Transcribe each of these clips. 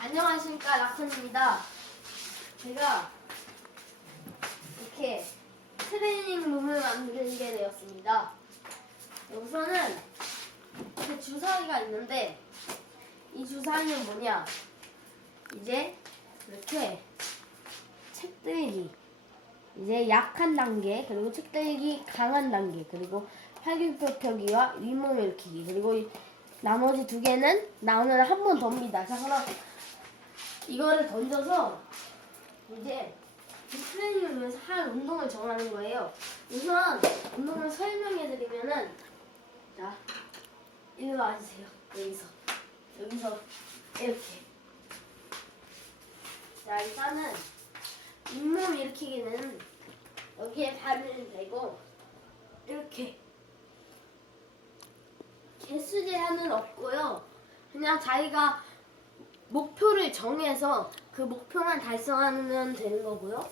안녕하십니까 라쿤입니다. 제가 이렇게 트레이닝 룸을 만들게 되었습니다. 우선은 이렇게 주사위가 있는데 이 주사위는 뭐냐? 이제 이렇게 책들기 이제 약한 단계 그리고 책들기 강한 단계 그리고 활기표표기와 윗몸 일으키기 그리고 이 나머지 두 개는 나오면 한 번 더입니다. 자 그럼 이거를 던져서 이제 이 트레이닝룸에서 할 운동을 정하는 거예요. 우선 운동을 설명해 드리면은 자 일로 와주세요. 여기서 여기서 이렇게 자 일단은 윗몸 일으키기는 여기에 발을 대고 이렇게 개수 제한은 없고요. 그냥 자기가 목표를 정해서 그 목표만 달성하면 되는 거고요.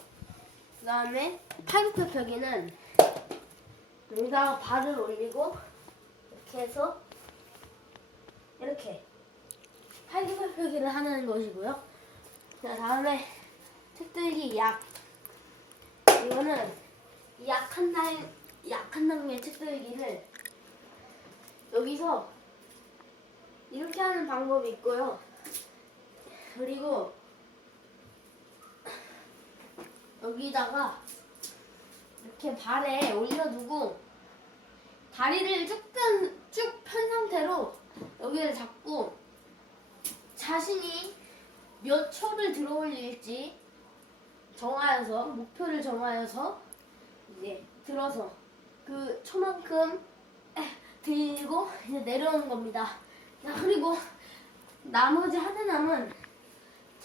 그 다음에 팔굽혀 펴기는 여기다가 발을 올리고 이렇게 해서 이렇게 팔굽혀 펴기를 하는 것이고요. 자 다음에 책들기 약 이거는 이 약한 단 약한 단계 책들기를 여기서 이렇게 하는 방법이 있고요. 그리고 여기다가 이렇게 발에 올려두고 다리를 쭉쭉 편 상태로 여기를 잡고 자신이 몇 초를 들어 올릴지 정하여서 목표를 정하여서 이제 들어서 그 초만큼 들고 이제 내려오는 겁니다. 자 그리고 나머지 하나 남은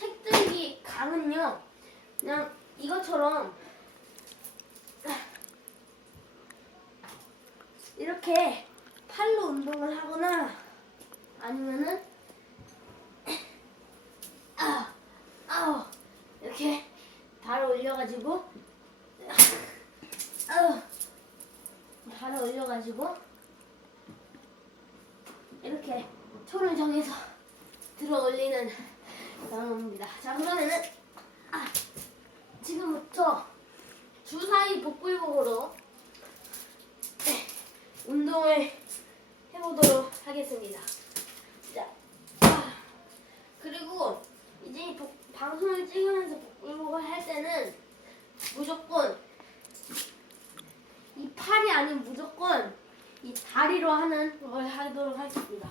책들기 강은요. 그냥 이것처럼 이렇게 팔로 운동을 하거나 아니면은 아, 이렇게 발을 올려가지고 아우 발을 올려가지고 이렇게 초를 정해서 들어 올리는 방법입니다. 자 그러면은 아, 지금부터 주사위 복불복으로 네, 운동을 해보도록 하겠습니다. 자, 아, 그리고 이제 복- 방송을 찍으면서 복불복을 할 때는 무조건 이 팔이 아닌 무조건 이 다리로 하는 걸 하도록 하겠습니다.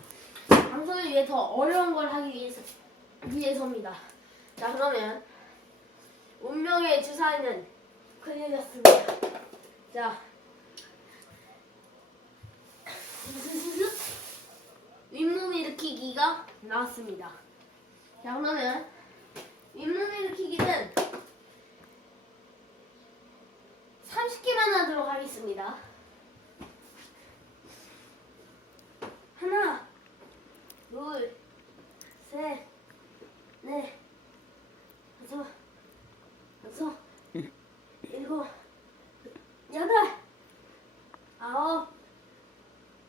방송을 위해 더 어려운 걸 하기 위해서 위해서입니다. 자 그러면 운명의 주사위는 걸려졌습니다. 자 윗몸 일으키기가 나왔습니다. 자 그러면 윗몸 일으키기는 30개만 하도록 하겠습니다. 하나, 둘, 셋, 넷, 다섯, 여섯, 일곱, 여덟, 아홉,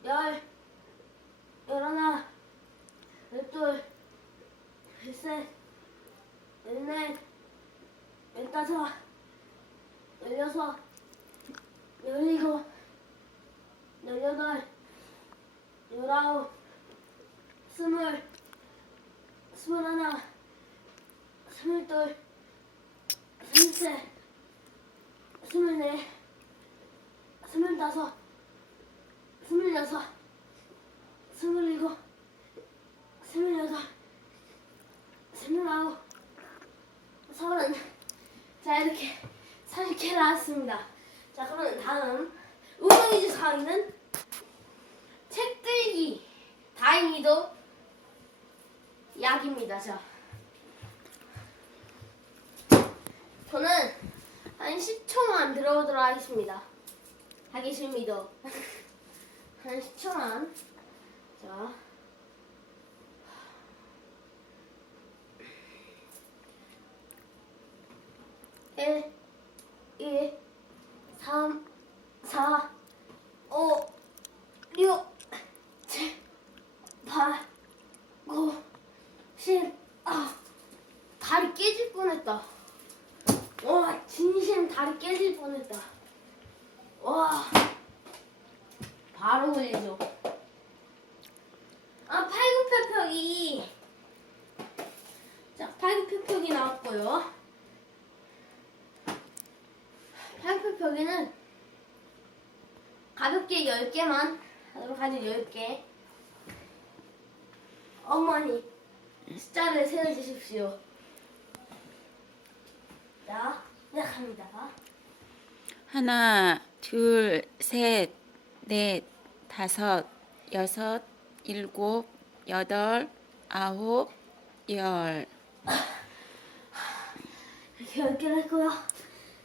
열, 열하나, 열둘, 열셋, 열넷, 열다섯, 열여섯, 열일곱, 열여덟, 열아홉, 스물, 스물하나, 스물둘, 스물셋, 스물넷, 스물다섯, 스물여섯, 스물일곱, 스물여덟, 스물아홉, 서른. 자 이렇게 40개 나왔습니다. 자 그러면 다음 우정이즈 사위는 책들기 다행히도 약입니다. 자 저는 한 10초만 들어보도록 하겠습니다. 하기 싫습니다. 한 10초만 자 일, 이, 삼, 사, 오, 육, 칠, 팔, 구, 십, 아, 뻔했다. 와, 진심 다리 깨질 뻔했다. 와, 바로 걸리죠. 아, 팔굽혀펴기. 자, 팔굽혀펴기 나왔고요. 팔굽혀펴기는 가볍게 10개만 하도록 하죠, 10개. 어머니, 숫자를 세워주십시오. 자, 시작합니다. 하나, 둘, 셋, 넷, 다섯, 여섯, 일곱, 여덟, 아홉, 열. 이렇게 10개를 했고요.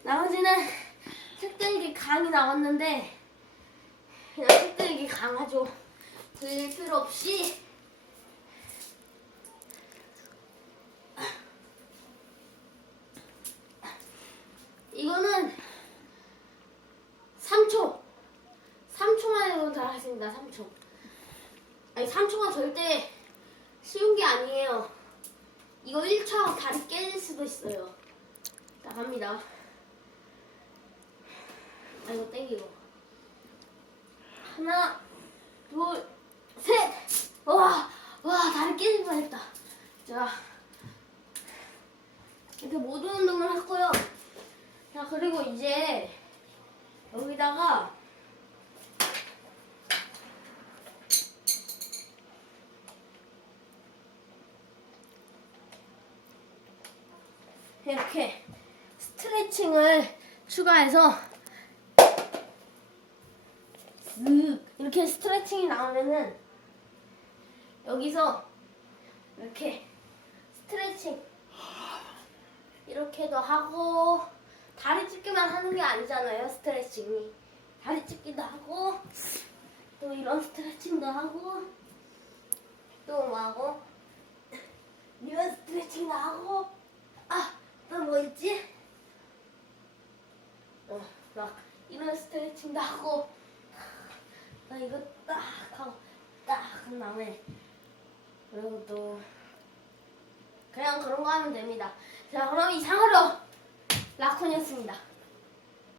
나머지는 색들기 강이 나왔는데, 그냥 색들기 강하죠. 들릴 필요 없이. 이거는 3초. 3초만 해도 다 하겠습니다. 3초. 아니 3초가 절대 쉬운 게 아니에요. 이거 1초 하고 다리 깨질 수도 있어요. 자 갑니다. 아 이거 땡기고. 하나, 둘, 셋. 와, 와 다리 깨질 뻔했다. 자 이렇게 모든 운동을 했고요. 자 그리고 이제 여기다가 이렇게 스트레칭을 추가해서 쓱 이렇게 스트레칭이 나오면은 여기서 이렇게 스트레칭 이렇게도 하고 다리 찢기만 하는 게 아니잖아요 스트레칭이. 다리 찢기도 하고 또 이런 스트레칭도 하고 또 뭐 하고? 이런 스트레칭도 하고 아 또 뭐 있지? 어, 막 이런 스트레칭도 하고 나 이거 딱 하고 딱한 다음에 그리고 또 그냥 그런 거 하면 됩니다. 자 그럼 이상으로 라쿤이었습니다.